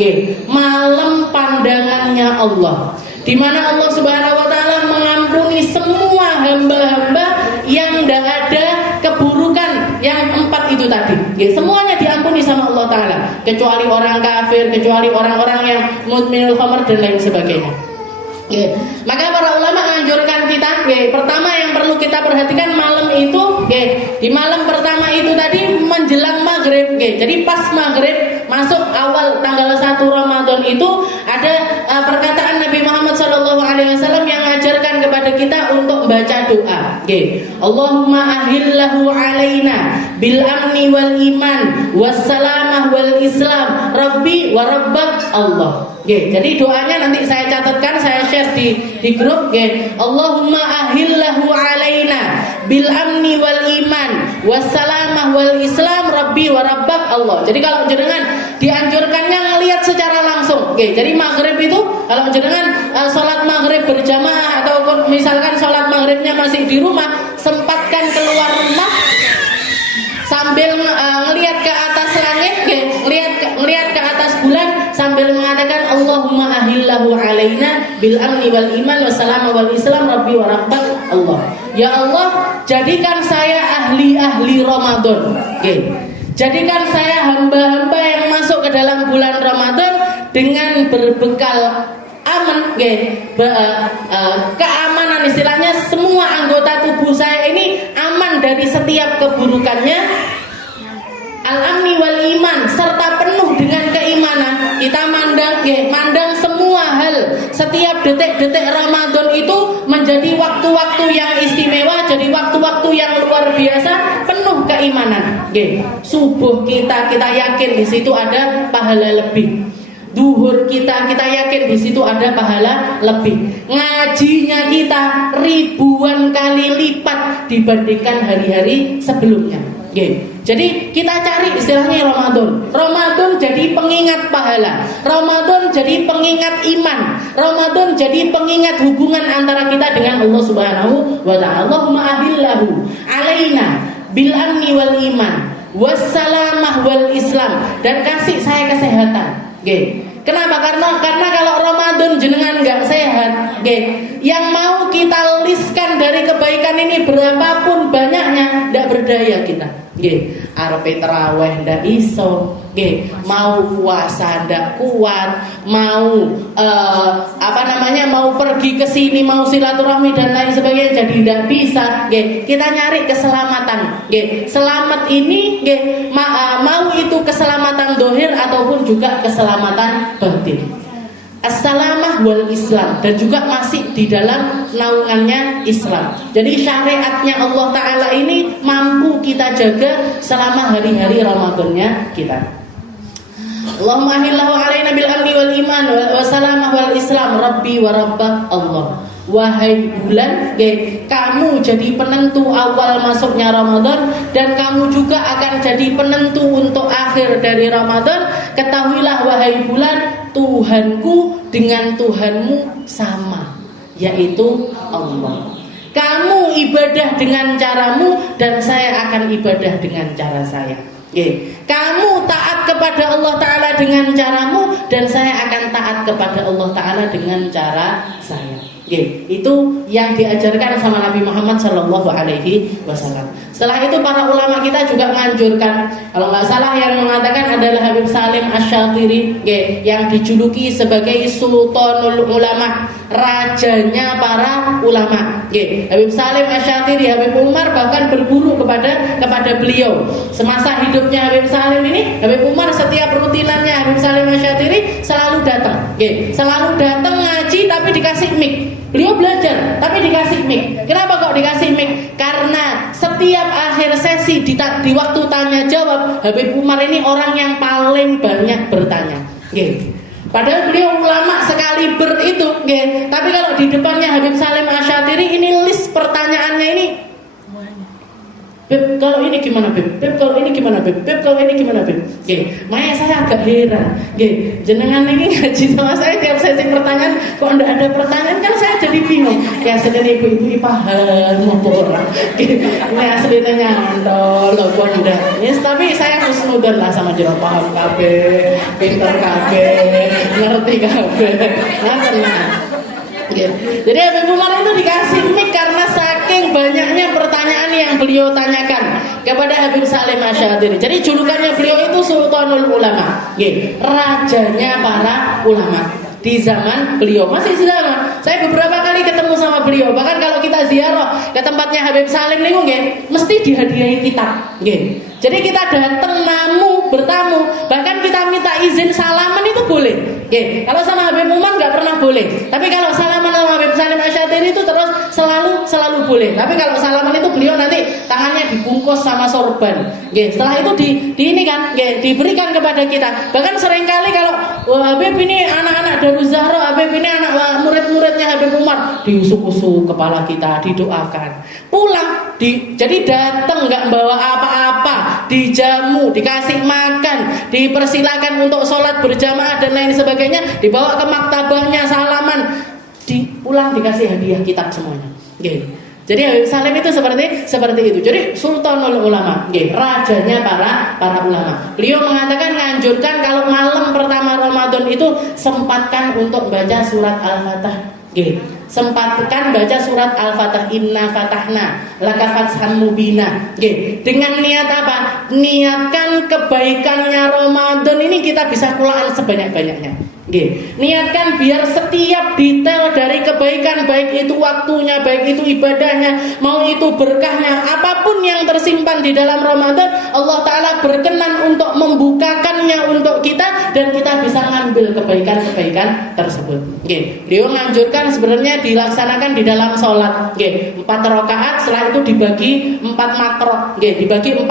malam pandangannya Allah, di mana Allah Subhanahu wa taala mengampuni semua hamba-hamba yang tidak ada keburukan yang 4 itu tadi. Semuanya diampuni sama Allah taala, kecuali orang kafir, kecuali orang-orang yang mudminul khamr dan lain sebagainya. Maka para ulama menganjurkan kita, pertama yang perlu kita perhatikan malam itu, di malam pertama itu tadi menjelang maghrib, jadi pas maghrib masuk awal tanggal 1 Ramadan itu ada perkataan Nabi Muhammad SAW yang mengajarkan kepada kita untuk baca doa. Allahumma ahillahu alaina bil amni wal iman wassalamah wal islam rabbi wa rabbak Allah. Jadi doanya nanti saya catatkan, saya share di grup. Allahumma ahillahu alaina bil amni wal iman wassalamah wal islam rabbi wa rabbak Allah. Jadi kalau jenengan dianjurkannya ngelihat secara langsung. Jadi maghrib itu kalau jenengan sholat maghrib berjamaah atau misalkan sholat maghribnya masih di rumah, sempatkan keluar rumah sambil ngelihat ke atas langit, ngelihat ke atas bulan sambil mengatakan Allahumma ahillahu alaina bil amni wal iman wassalamah wal islam rabbi wa rabbak Allah. Ya Allah, jadikan saya ahli-ahli Ramadan. Jadikan saya hamba-hamba yang masuk ke dalam bulan Ramadan dengan berbekal aman, keamanan, istilahnya semua anggota tubuh saya ini aman dari setiap keburukannya, al-amni wal iman, serta penuh dengan keimanan. Kita mandang semua hal, setiap detik-detik Ramadan itu menjadi waktu-waktu yang istimewa, jadi waktu-waktu yang luar biasa, penuh keimanan. Subuh kita yakin di situ ada pahala lebih. Duhur kita yakin di situ ada pahala lebih. Ngajinya kita ribuan kali lipat dibandingkan hari-hari sebelumnya. Jadi kita cari istilahnya Ramadan jadi pengingat pahala, Ramadan jadi pengingat iman, Ramadan jadi pengingat hubungan antara kita dengan Allah Subhanahu wa ta'ala. Allahumma ahillahu alaina bil amni wal iman wassalamah wal islam, dan kasih saya kesehatan. Kenapa? Karena kalau Ramadan jenengan nggak sehat, yang mau kita listkan dari kebaikan ini berapapun banyaknya, nggak berdaya kita. Arepe terawih ndak iso, mau puasa ndak kuat, mau mau pergi ke sini, mau silaturahmi dan lain sebagainya, jadi ndak bisa. Kita nyari keselamatan. Selamat ini mau itu keselamatan dohir ataupun juga keselamatan batin. As-salamah wal Islam, dan juga masih di dalam naungannya Islam. Jadi syariatnya Allah Ta'ala ini mampu kita jaga selama hari-hari Ramadannya kita. Allahumma ahillahu alaina bil amni wal iman wa salamah wal Islam rabbi wa rabbak Allah. Wahai bulan, kamu jadi penentu awal masuknya Ramadan, dan kamu juga akan jadi penentu untuk akhir dari Ramadan. Ketahuilah wahai bulan, Tuhanku dengan Tuhanmu sama, yaitu Allah. Kamu ibadah dengan caramu, dan saya akan ibadah dengan cara saya. Kamu taat kepada Allah Ta'ala dengan caramu, dan saya akan taat kepada Allah Ta'ala dengan cara saya. Itu yang diajarkan sama Nabi Muhammad Sallallahu Alaihi Wasallam. Setelah itu para ulama kita juga menganjurkan, kalau nggak salah yang mengatakan adalah Habib Salim Asy-Syatiri, yang dijuluki sebagai Sultanul Ulama, rajanya para ulama. Habib Salim Asy-Syatiri, Habib Umar bahkan berguru kepada beliau. Semasa hidupnya Habib Salim ini, Habib Umar setiap rutinannya Habib Salim Asy-Syatiri selalu datang. Selalu datang ngaji tapi dikasih mic. Beliau belajar tapi dikasih mic. Kenapa kok dikasih mic? Karena setiap akhir sesi di waktu tanya jawab, Habib Umar ini orang yang paling banyak bertanya. Padahal beliau ulama sekali itu, tapi kalau di depannya Habib Salim Asy-Syatiri ini list pertanyaannya ini, Beb, kalau ini gimana Beb? Beb, kalau ini gimana Beb? Beb, kalau ini gimana Beb? Makanya saya agak heran. Jenengan ini ngaji sama saya tiap sesi pertanyaan, kok enggak ada pertanyaan? Kan saya jadi bingung. Ya aslinya ibu-ibu paham apa ora. Ini aslinya nyantol lho Bunda. Yes, tapi saya husnudzon lah sama jero paham kabeh, pinter kabeh, ngerti kabeh. Nah, tenang. Jadi Habib Umar itu dikasih mic karena saking banyaknya pertanyaan yang beliau tanyakan kepada Habib Salim Asy-Syadzili. Jadi julukannya beliau itu Sultanul Ulama, rajanya para ulama di zaman beliau. Masih zaman saya beberapa kali ketemu sama beliau. Bahkan kalau kita ziarah ke tempatnya Habib Salim niku mesti dihadiahi kitab. Jadi kita datang bertamu, bahkan kita minta izin salaman itu boleh. Kalau sama Habib Umar nggak pernah boleh. Tapi kalau salaman sama Habib Salim Asy-Syadzili itu terus selalu boleh. Tapi kalau salaman itu beliau nanti tangannya dibungkus sama sorban. Setelah itu diberikan kepada kita. Bahkan seringkali kalau Habib ini anak-anak Daruz Zahra, Habib ini anak murid-muridnya Habib Umar, diusuk-usuk kepala kita, didoakan. Pulang jadi datang nggak bawa apa-apa, dijamu, dikasih makan, dipersilakan untuk sholat berjamaah dan lain sebagainya, dibawa ke maktabahnya salaman, pulang dikasih hadiah kitab semuanya. Jadi Habib Salim itu seperti itu. Jadi Sultanul Ulama, rajanya para ulama. Beliau mengatakan nganjurkan kalau malam pertama Ramadan itu sempatkan untuk baca surat Al-Fatah. Sempatkan baca surat Al-Fatah, Inna Fatahna laka fatham mubina. Dengan niat apa? Niatkan kebaikannya Ramadan ini kita bisa kulaan sebanyak-banyaknya. Niatkan biar setiap detail dari kebaikan, baik itu waktunya, baik itu ibadahnya, mau itu berkahnya, apapun yang tersimpan di dalam Ramadan, Allah Ta'ala berkenan untuk membukakannya untuk kita dan kita bisa ngambil kebaikan-kebaikan tersebut. Beliau menganjurkan sebenarnya dilaksanakan di dalam sholat. 4 rakaat, setelah itu dibagi 4 makro, dibagi 4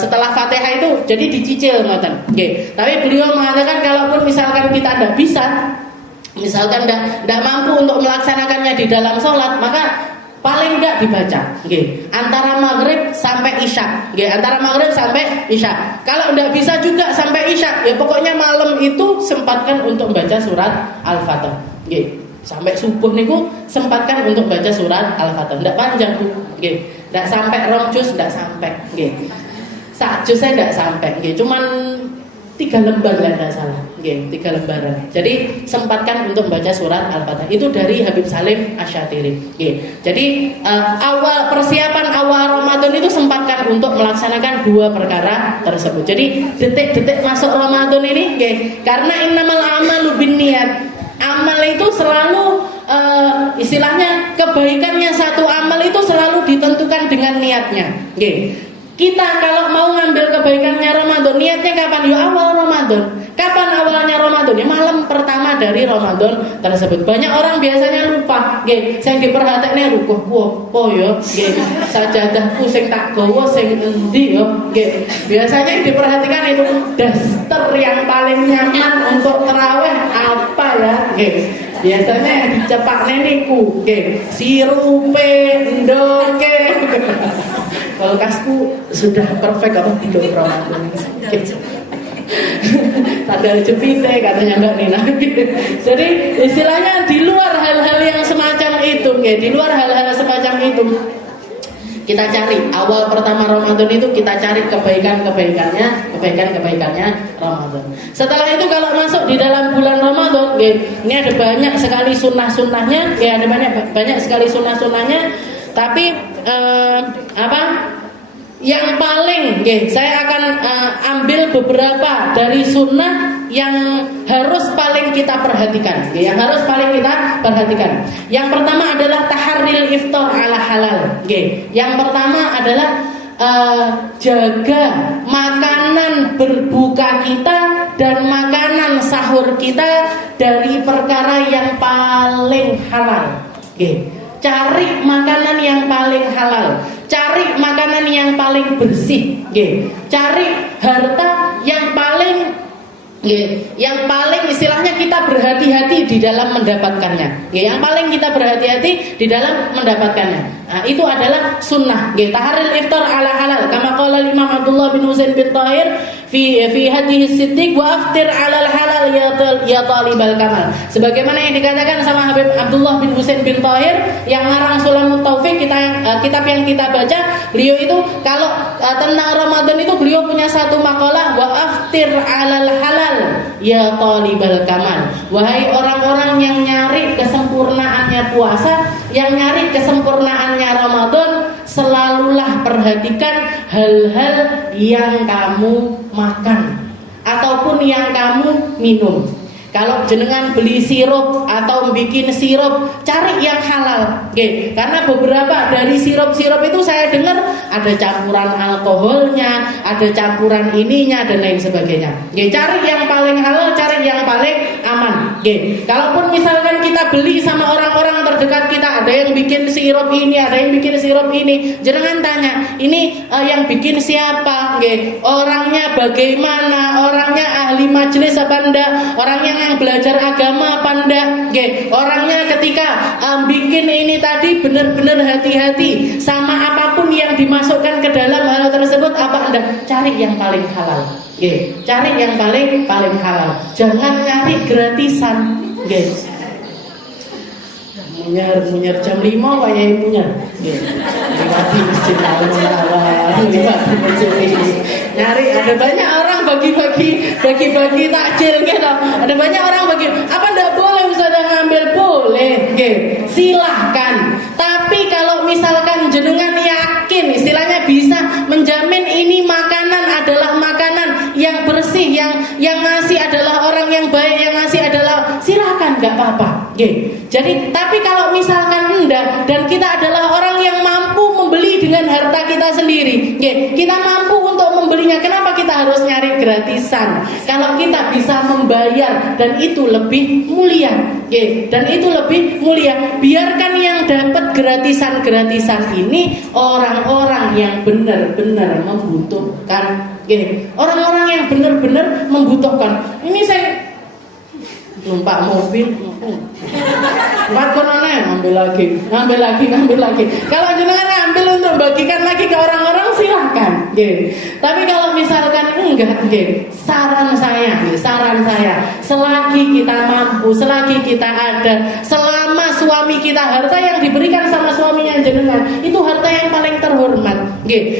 setelah Fatihah itu jadi dicicil ngoten. Tapi beliau mengatakan kalaupun misalkan kita tidak bisa, misalkan tidak mampu untuk melaksanakannya di dalam sholat, maka paling tidak dibaca antara maghrib sampai isya. Antara maghrib sampai isya. Kalau tidak bisa juga sampai isya, ya pokoknya malam itu sempatkan untuk baca surat Al-Fatah. Sampai subuh niku sempatkan untuk baca surat Al-Fatah. Tidak panjang Bu. Tidak sampai 2 juz, tidak sampai. 1 juz saya tidak sampai. Cuman 3 lembar lah tidak salah. 3 lembaran. Jadi sempatkan untuk baca surat Al-Fatah. Itu dari Habib Salim Asy-Syadzili. Jadi persiapan awal Ramadan itu sempatkan untuk melaksanakan 2 perkara tersebut. Jadi detik-detik masuk Ramadan ini, karena innamal a'malu binniyat. Amal itu selalu istilahnya kebaikannya satu amal itu selalu ditentukan dengan niatnya. Kita kalau mau ngambil kebaikannya Ramadan, niatnya kapan? Ya awal Ramadan. Kapan awalnya Ramadan? Ya malam pertama dari Ramadan tersebut. Banyak orang biasanya lupa. Saya diperhatikan rukuh ya. Sajadahku sing tak gawa sing endi ya. Biasanya yang diperhatikan itu daster yang paling nyaman untuk tarawih apa ya? Biasanya yang dicepak niku, sirupe, ndoke. Kulkasku sudah perfect apa hidup Ramadan. Ada jepite katanya Mbak Nina. Jadi istilahnya di luar hal-hal yang semacam itu, di luar hal-hal semacam itu kita cari awal pertama Ramadan itu kita cari kebaikan-kebaikannya Ramadan. Setelah itu kalau masuk di dalam bulan Ramadan, ini ada banyak sekali sunnah-sunnahnya, ada banyak sekali sunnah-sunnahnya. Tapi yang paling, saya akan ambil beberapa dari sunnah yang harus paling kita perhatikan, yang harus paling kita perhatikan. Yang pertama adalah taharril iftar ala halal. Yang pertama adalah jaga makanan berbuka kita dan makanan sahur kita dari perkara yang paling halal. Cari makanan yang paling halal, cari makanan yang paling bersih, cari harta yang paling istilahnya kita berhati-hati di dalam mendapatkannya. Yang paling kita berhati-hati di dalam mendapatkannya. Nah, itu adalah sunnah. Taharil iftar ala halal. Kama qala Imam Abdullah bin Husain bin Tahir fi hadhihi siddiq wa aftir ala halal ya talibal kamal. Sebagaimana yang dikatakan sama Habib Abdullah bin Husain bin Tahir yang ngarang Sulamut Taufik, kitab yang kita baca, beliau itu kalau tentang Ramadan itu beliau punya satu makalah, wa aftir ala halal ya talibal kamal. Wahai orang-orang yang nyari kesempurnaannya puasa, yang nyari kesempurnaannya Ramadan, selalulah perhatikan hal-hal yang kamu makan ataupun yang kamu minum. Kalau jenengan beli sirup atau bikin sirup, cari yang halal. Karena beberapa dari sirup-sirup itu saya dengar ada campuran alkoholnya, ada campuran ininya dan lain sebagainya. Cari yang paling halal, cari yang paling aman. Kalaupun misalkan kita beli sama orang-orang terdekat kita, ada yang bikin sirup ini, ada yang bikin sirup ini, jenengan tanya, ini yang bikin siapa? Orangnya bagaimana? Orangnya ahli majelis apa enggak? Orangnya yang belajar agama apa enggak? Orangnya ketika bikin ini tadi benar-benar hati-hati sama apapun yang dimasukkan ke dalam hal tersebut apa enggak? Cari yang paling halal. Cari yang paling halal. Jangan cari gratisan. Munyer jam 5 wayahe munyer. Liwati masjid nyari, ada banyak orang bagi-bagi takjil gitu. Ada banyak orang bagi, apa ndak boleh Ustazah ngambil? Boleh, silahkan. Tapi kalau misalkan jenengan yakin, istilahnya bisa menjamin ini makanan adalah makanan yang bersih, yang ngasih adalah orang yang baik, yang ngasih adalah, silahkan, nggak apa-apa. Jadi, tapi kalau misalkan enggak dan kita adalah orang yang mampu membeli dengan harta kita sendiri, kita mampu untuk membelinya, kenapa kita harus nyari gratisan? Kalau kita bisa membayar dan itu lebih mulia, dan itu lebih mulia. Biarkan yang dapat gratisan ini orang-orang yang benar-benar membutuhkan, orang-orang yang benar-benar membutuhkan. Ini saya numpak mobil, empat kononnya ngambil lagi. Kalau jenengan ngambil untuk bagikan lagi ke orang-orang, silahkan. Tapi kalau misalkan enggak, saran saya, selagi kita mampu, selagi kita ada, selama suami kita, harta yang diberikan sama suaminya jenengan itu harta yang paling terhormat.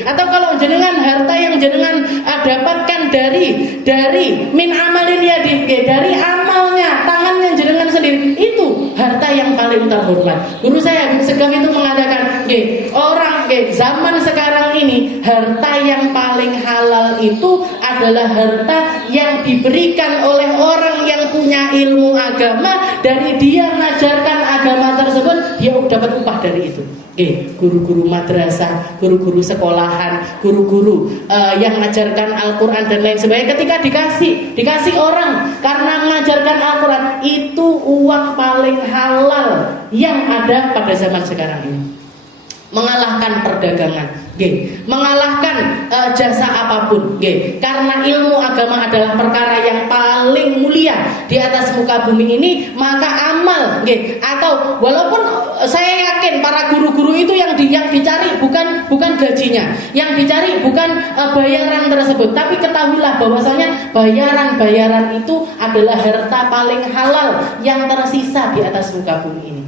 Atau kalau jenengan harta yang jenengan dapatkan dari min amalin yadi, dari amalnya tangannya jenengan sendiri, itu harta yang paling terhormat. Guru saya Habib Segaf itu mengatakan, orang zaman sekarang ini harta yang paling halal itu adalah harta yang diberikan oleh orang yang punya ilmu agama. Dari dia mengajarkan agama tersebut, dia dapat upah dari itu. Guru-guru madrasah, guru-guru sekolahan, guru-guru yang mengajarkan Al-Quran dan lain sebagainya, ketika dikasih orang karena mengajarkan Al-Quran, itu uang paling halal yang ada pada zaman sekarang ini. Mengalahkan perdagangan, mengalahkan jasa apapun, karena ilmu agama adalah perkara yang paling mulia di atas muka bumi ini. Maka amal, atau walaupun saya yakin para guru-guru itu yang dicari bukan gajinya, yang dicari bukan bayaran tersebut, tapi ketahuilah bahwasanya bayaran itu adalah harta paling halal yang tersisa di atas muka bumi ini.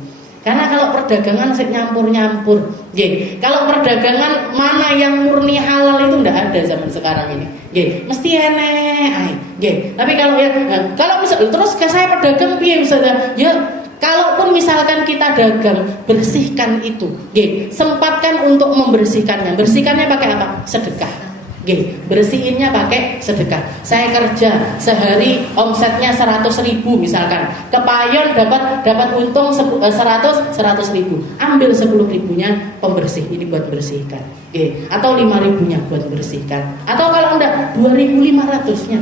Karena kalau perdagangan nyampur-nyampur, kalau perdagangan mana yang murni halal itu tidak ada zaman sekarang ini, mesti enek. Tapi kalau misal terus saya pedagang piye misalnya, kalaupun misalkan kita dagang, bersihkan itu, sempatkan untuk membersihkannya. Bersihkannya pakai apa? Sedekah. Bersihinnya pakai sedekah. Saya kerja sehari omsetnya 100.000 misalkan, kepayon dapat untung 100.000, ambil 10.000-nya pembersih, ini buat bersihkan, atau 5.000-nya buat bersihkan, atau kalau enggak 2.500-nya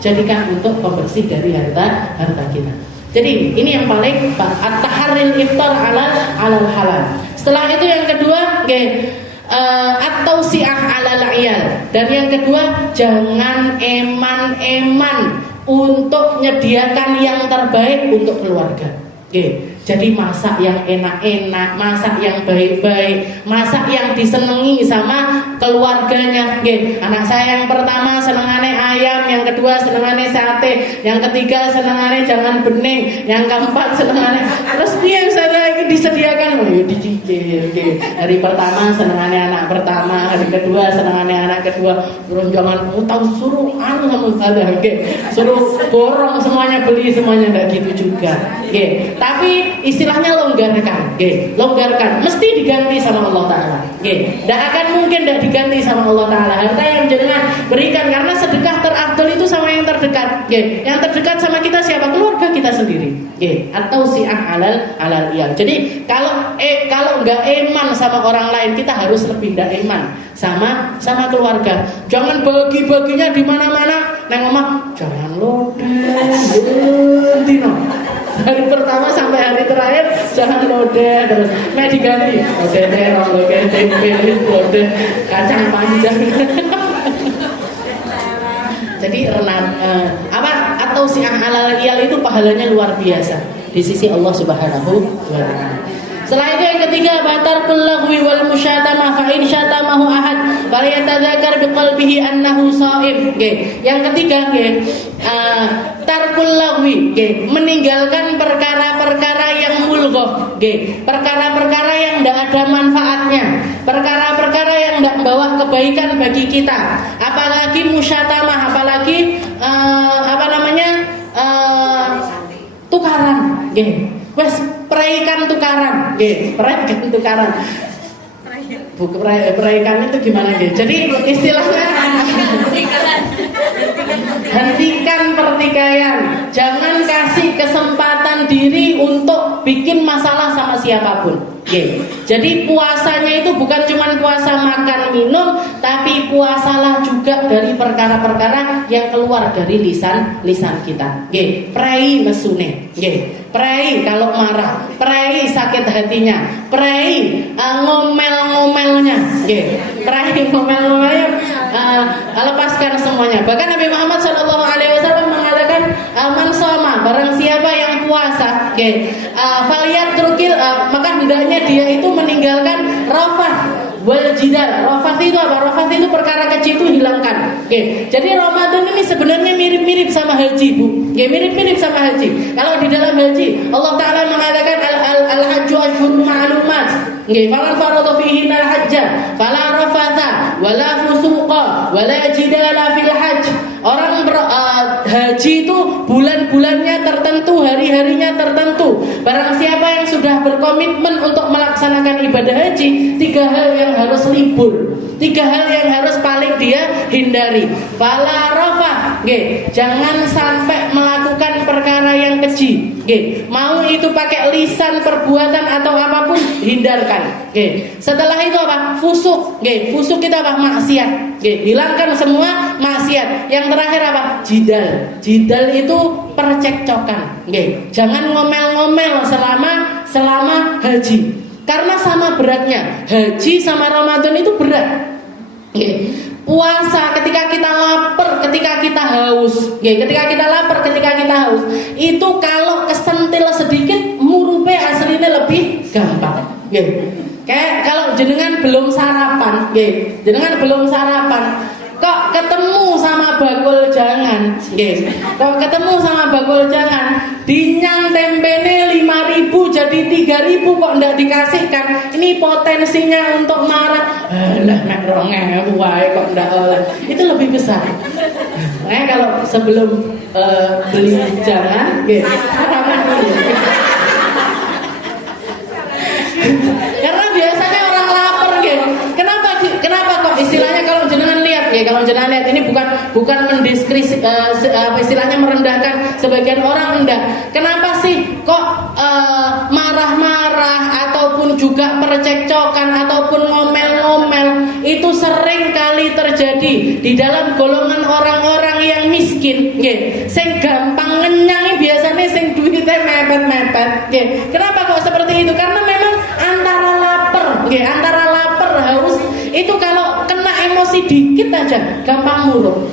jadikan untuk pembersih dari harta kita. Jadi ini yang paling at-taharril iftar alal halal. Setelah itu yang kedua, atau si'ah alal iyal. Dan yang kedua, jangan eman-eman untuk menyediakan yang terbaik untuk keluarga. Jadi masak yang enak-enak, masak yang baik-baik, masak yang disenangi sama keluarganya. Nggih, anak saya yang pertama senengane ayam, yang kedua senengane sate, yang ketiga senengane jangan bening, yang keempat senengane terus piye saya iki disediakan yo dicicil. Nggih, hari pertama senengane anak pertama, hari kedua senengane anak kedua, terus jangan tahu suruh sama saya. Nggih, suruh borong semuanya, beli semuanya, enggak gitu juga. Nggih, tapi istilahnya longgarkan, longgarkan, mesti diganti sama Allah Ta'ala. Tidak akan mungkin tidak diganti sama Allah Ta'ala. Harta yang jangan berikan, karena sedekah terafdal itu sama yang terdekat. Yang terdekat sama kita siapa? Keluarga kita sendiri. Atau si'ah alal iyal. Jadi kalau nggak iman sama orang lain, kita harus lebih tidak iman sama keluarga. Jangan bagi-baginya di mana-mana. Neng omah jangan lodeh, hari pertama sampai hari terakhir jangan lodeh terus. Mek diganti lodeh terong, lodeh tempe, lodeh kacang panjang. Jadi atau si'ah alal iyal itu pahalanya luar biasa di sisi Allah Subhanahu wa taala. Setelah itu yang ketiga, batarkul lagwi wal musyatamah, fa in syatamahu ahad falyatadzakar biqalbihi annahu shaim. Yang ketiga, tarkul lagwi, meninggalkan perkara-perkara yang mulghah, perkara-perkara yang tidak ada manfaatnya, perkara-perkara yang tidak membawa kebaikan bagi kita, apalagi musyatamah, apalagi tukaran, wes peraikan tukaran, peraikan tukaran. Peraikan itu gimana, Jadi istilahnya hentikan pertikaian, jangan kasih kesempatan diri untuk bikin masalah sama siapapun. Jadi puasanya itu bukan cuma puasa makan minum, tapi puasalah juga dari perkara-perkara yang keluar dari lisan kita. Prei mesune, prei kalau marah, prei sakit hatinya, prei ngomel-ngomelnya, prei ngomel-ngomelnya, lepaskan semuanya. Bahkan Nabi Muhammad SAW mengatakan, man shoma, barang siapa yang puasa, falyatrukil, maka hendaknya dia itu meninggalkan rafath wal jidal. Rafath itu apa? Rafath itu perkara kecil, itu hilangkan. Jadi Ramadan ini sebenarnya mirip-mirip sama haji, Bu. Mirip-mirip sama haji. Kalau di dalam haji Allah Ta'ala mengatakan al-hajju ashhurun ma'lumat. Falan farada fihinna al-hajja fala rafatha wala fusuqa wala jidala fil hajj. Orang haji itu bulan-bulannya tertentu, hari-harinya tertentu. Barang siapa yang sudah berkomitmen untuk melaksanakan ibadah haji, 3 hal yang harus libur, 3 hal yang harus paling dia hindari. Fala rafah, jangan sampai melakukan perkara yang keji. Mau itu pakai lisan, perbuatan atau apapun, hindarkan. Setelah itu apa? Fusuk. Fusuk itu apa? Maksiat. Hilangkan semua maksiat. Yang terakhir apa? Jidal itu percekcokan. Jangan ngomel-ngomel selama haji. Karena sama beratnya. Haji sama Ramadan itu berat. Puasa ketika kita lapar, ketika kita haus, ketika kita lapar, ketika kita haus, itu kalau kesentil sedikit, murupe aslinya lebih gampang. Kayak kalau jenengan belum sarapan, kok ketemu sama bakul jangan, dinyang tempene 5.000 jadi 3.000 kok ndak dikasihkan, ini potensinya untuk marah. Lah nek 2.000 wae kok ndak oleh, itu lebih besar. Kalau sebelum beli jangan, sarapan dulu. Karena biasanya orang lapar, kenapa kok istilahnya kalau jenengan lihat, ini bukan istilahnya merendahkan sebagian orang, enggak. Kenapa sih kok marah-marah ataupun juga percekcokan ataupun ngomel-ngomel itu sering kali terjadi di dalam golongan orang-orang yang miskin, sing gampang ngenyangi biasanya sing duitnya mepet-mepet. Kenapa kok seperti itu? Karena memang antara lapar haus itu kalau kena emosi dikit aja gampang murung.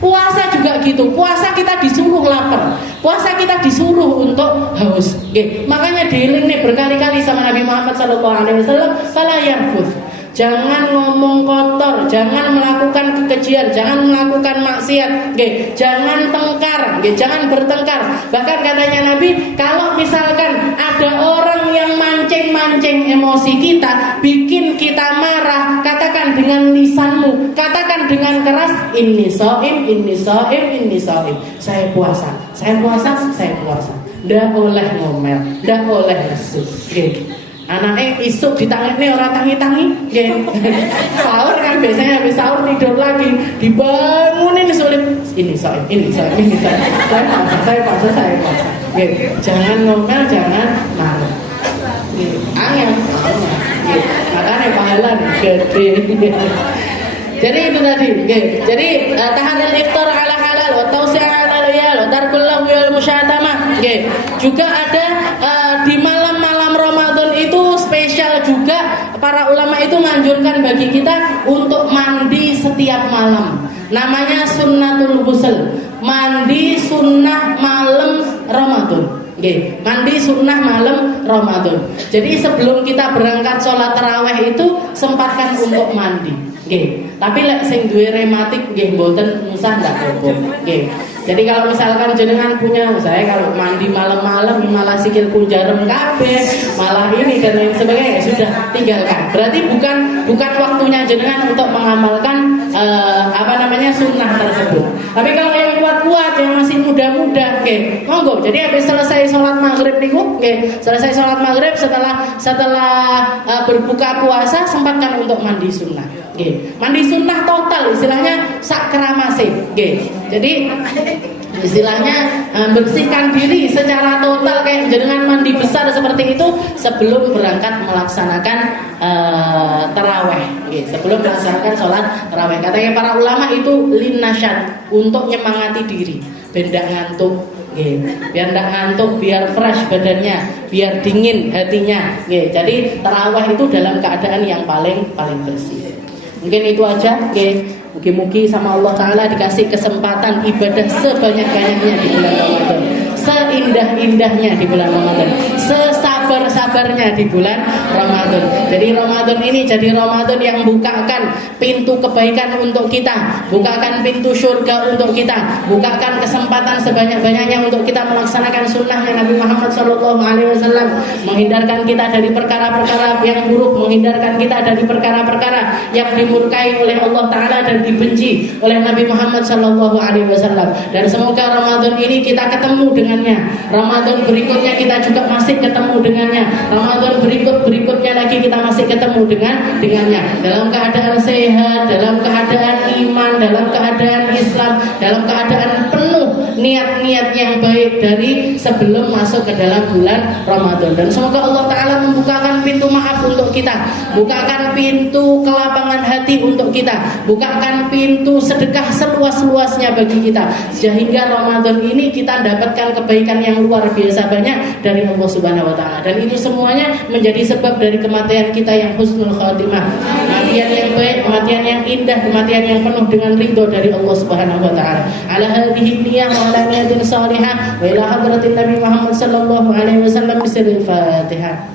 Puasa juga gitu. Puasa kita disuruh lapar, puasa kita disuruh untuk haus. Makanya dieling nih berkali-kali sama Nabi Muhammad SAW, fala yarfuth. Jangan ngomong kotor, jangan melakukan kekejian, jangan melakukan maksiat, jangan tengkar, jangan bertengkar. Bahkan katanya Nabi, kalau misalkan ada orang yang mancing-mancing emosi kita, bikin kita marah, katakan dengan lisanmu, katakan dengan keras, inni shaim, inni shaim, inni shaim. Saya puasa, saya puasa, saya puasa. Ndak oleh ngomel, ndak oleh lesu. Anaknya isuk ditangani orang tangi-tangi, sahur kan biasanya habis sahur tidur lagi, dibangunin sulit. Ini saya puasa. Jangan ngomel, jangan marah. Angin, makanya pahala gede. Jadi itu tadi. Jadi tahanul iftar ala halal, wa tausi'a ala riyal, wa tarkul lahu wal musyatamah. Juga ada di malam-malam Ramadan itu spesial juga, para ulama itu menganjurkan bagi kita untuk mandi setiap malam. Namanya sunnatul ghusl, mandi sunnah malam Ramadan. Mandi sunnah malam Ramadan. Jadi sebelum kita berangkat sholat tarawih itu sempatkan untuk mandi. Tapi lek sing duwe rematik nggih mboten usah ndak apa-apa. Jadi kalau misalkan jenengan punya, saya kalau mandi malam-malam malah sikil pun jarem kabeh, malah ini dan lain sebagainya, sudah tinggalkan. Berarti bukan waktunya jenengan untuk mengamalkan sunnah tersebut. Tapi kalau yang kuat-kuat, yang masih muda-muda, monggo. Jadi habis selesai sholat maghrib niku, selesai sholat maghrib setelah berbuka puasa sempatkan untuk mandi sunnah. Mandi sunnah total, istilahnya sak keramase. Jadi istilahnya bersihkan diri secara total kayak jenengan mandi besar seperti itu sebelum berangkat melaksanakan taraweh. Sebelum melaksanakan sholat taraweh, katanya para ulama itu linnasyad, untuk nyemangati diri, benda ngantuk. Biar tidak ngantuk, biar fresh badannya, biar dingin hatinya. Jadi taraweh itu dalam keadaan yang paling bersih. Mungkin itu aja. Mugi-mugi sama Allah Ta'ala dikasih kesempatan ibadah sebanyak-banyaknya di bulan Ramadan, seindah-indahnya di bulan Ramadan, sesabar-sabarnya di bulan Ramadan. Jadi Ramadan ini jadi Ramadan yang bukakan pintu kebaikan untuk kita, bukakan pintu surga untuk kita, bukakan kesempatan sebanyak-banyaknya untuk kita melaksanakan sunnahnya Nabi Muhammad SAW, menghindarkan kita dari perkara-perkara yang buruk, menghindarkan kita dari perkara-perkara yang dimurkai oleh Allah Ta'ala dan dibenci oleh Nabi Muhammad SAW. Dan semoga Ramadan ini kita ketemu dengannya, Ramadan berikutnya kita juga masih ketemu dengannya, Ramadan berikutnya lagi kita masih ketemu dengannya, dalam keadaan sehat, dalam keadaan iman, dalam keadaan Islam, dalam keadaan penuh niat-niat yang baik dari sebelum masuk ke dalam bulan Ramadan. Dan semoga Allah Ta'ala membukakan pintu maaf untuk kita, bukakan pintu kelapangan hati untuk kita, bukakan pintu sedekah seluas-luasnya bagi kita, sehingga Ramadan ini kita dapatkan kebaikan yang luar biasa banyak dari Allah Subhanahu wa Ta'ala. Dan itu semuanya menjadi sebab dari kematian kita yang husnul khatimah, kematian yang baik, kematian yang indah, kematian yang penuh dengan ridho dari Allah Subhanahu wa Ta'ala. Ala hadhihi niyyah wa ala niyatin salihah wa ila hadratin Nabi Muhammad sallallahu alaihi wasallam bisirril Fatihah.